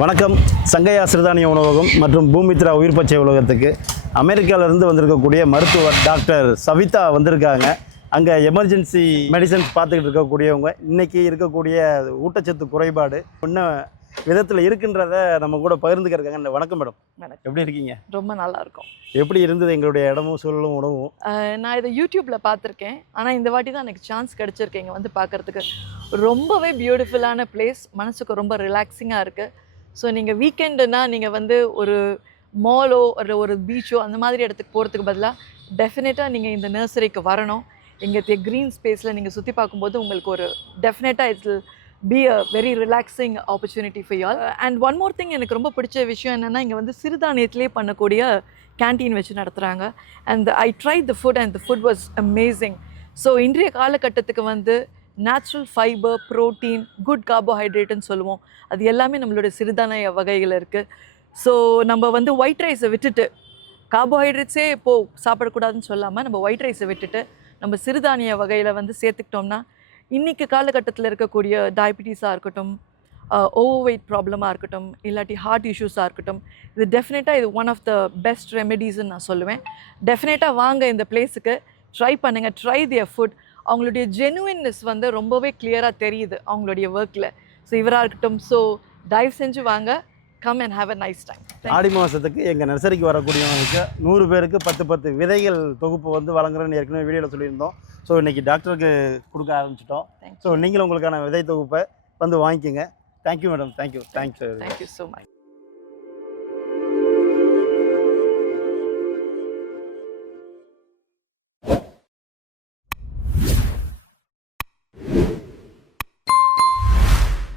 வணக்கம். சங்கையா சிறுதானிய உணவகம் மற்றும் பூமித்ரா உயிர் பச்சை உலகத்துக்கு அமெரிக்காவிலேருந்து வந்திருக்கக்கூடிய மருத்துவர் டாக்டர் சவிதா வந்திருக்காங்க. அங்கே எமர்ஜென்சி மெடிசன்ஸ் பார்த்துக்கிட்டு இருக்கக்கூடியவங்க இன்றைக்கி இருக்கக்கூடிய ஊட்டச்சத்து குறைபாடு என்ன விதத்தில் இருக்குன்றத நம்ம கூட பகிர்ந்துக்கிறதுக்காங்க. இந்த வணக்கம் மேடம். எப்படி இருக்கீங்க? ரொம்ப நல்லா இருக்கும். எப்படி இருந்தது எங்களுடைய இடமும் சூழலும் உணவும்? நான் இதை யூடியூப்பில் பார்த்துருக்கேன். ஆனால் இந்த வாட்டி தான் எனக்கு சான்ஸ் கிடச்சிருக்கு இங்கே வந்து பார்க்குறதுக்கு. ரொம்பவே பியூட்டிஃபுல்லான பிளேஸ், மனசுக்கு ரொம்ப ரிலாக்ஸிங்காக இருக்குது. ஸோ நீங்கள் வீக்கெண்டுனா நீங்கள் வந்து ஒரு மாலோ ஒரு பீச்சோ அந்த மாதிரி இடத்துக்கு போகிறதுக்கு பதிலாக டெஃபினட்டாக நீங்கள் இந்த நர்சரிக்கு வரணும். இங்கே க்ரீன் ஸ்பேஸில் நீங்கள் சுற்றி பார்க்கும்போது உங்களுக்கு ஒரு டெஃபினட்டாக it's be a very relaxing opportunity for you all. And one more thing, எனக்கு ரொம்ப பிடிச்ச விஷயம் என்னென்னா, இங்கே வந்து சிறுதானியத்திலே பண்ணக்கூடிய கேன்டீன் வச்சு நடத்துகிறாங்க. And I tried the food and the food was amazing. So இன்றைய காலகட்டத்துக்கு வந்து நேச்சுரல் ஃபைபர், ப்ரோட்டீன், குட் கார்போஹைட்ரேட்டுன்னு சொல்லுவோம். அது எல்லாமே நம்மளுடைய சிறுதானிய வகைகள் இருக்குது. ஸோ நம்ம வந்து ஒயிட் ரைஸை விட்டுட்டு, கார்போஹைட்ரேட்ஸே இப்போது சாப்பிடக்கூடாதுன்னு சொல்லாமல் நம்ம ஒயிட் ரைஸை விட்டுட்டு நம்ம சிறுதானிய வகையில் வந்து சேர்த்துக்கிட்டோம்னா இன்றைக்கி காலகட்டத்தில் இருக்கக்கூடிய டயபிட்டிஸாக இருக்கட்டும், ஓவர் வெயிட் ப்ராப்ளமாக இருக்கட்டும், இல்லாட்டி ஹார்ட் இஷ்யூஸாக இருக்கட்டும், இது டெஃபினட்டாக இது ஒன் ஆஃப் த பெஸ்ட் ரெமெடிஸ்ன்னு நான் சொல்லுவேன். டெஃபினட்டாக வாங்க இந்த பிளேஸுக்கு, ட்ரை பண்ணுங்கள், ட்ரை தியர் ஃபுட். அவங்களுடைய ஜெனுவின்னஸ் வந்து ரொம்பவே கிளியராக தெரியுது அவங்களுடைய ஒர்க்கில். ஸோ இவராக இருக்கட்டும். ஸோ தயவு செஞ்சு வாங்க, come and have a nice time. ஆடி மாதத்துக்கு எங்கள் நர்சரிக்கு வரக்கூடியவங்களுக்கு 100 பேருக்கு 10 விதைகள் தொகுப்பு வந்து வழங்குறேன்னு ஏற்கனவே வீடியோவில் சொல்லியிருந்தோம். ஸோ இன்றைக்கி டாக்டருக்கு கொடுக்க ஆரம்பிச்சிட்டோம். ஸோ நீங்களும் உங்களுக்கான விதை தொகுப்பை வந்து வாங்கிக்கோங்க. Thank you madam. Thank you so much.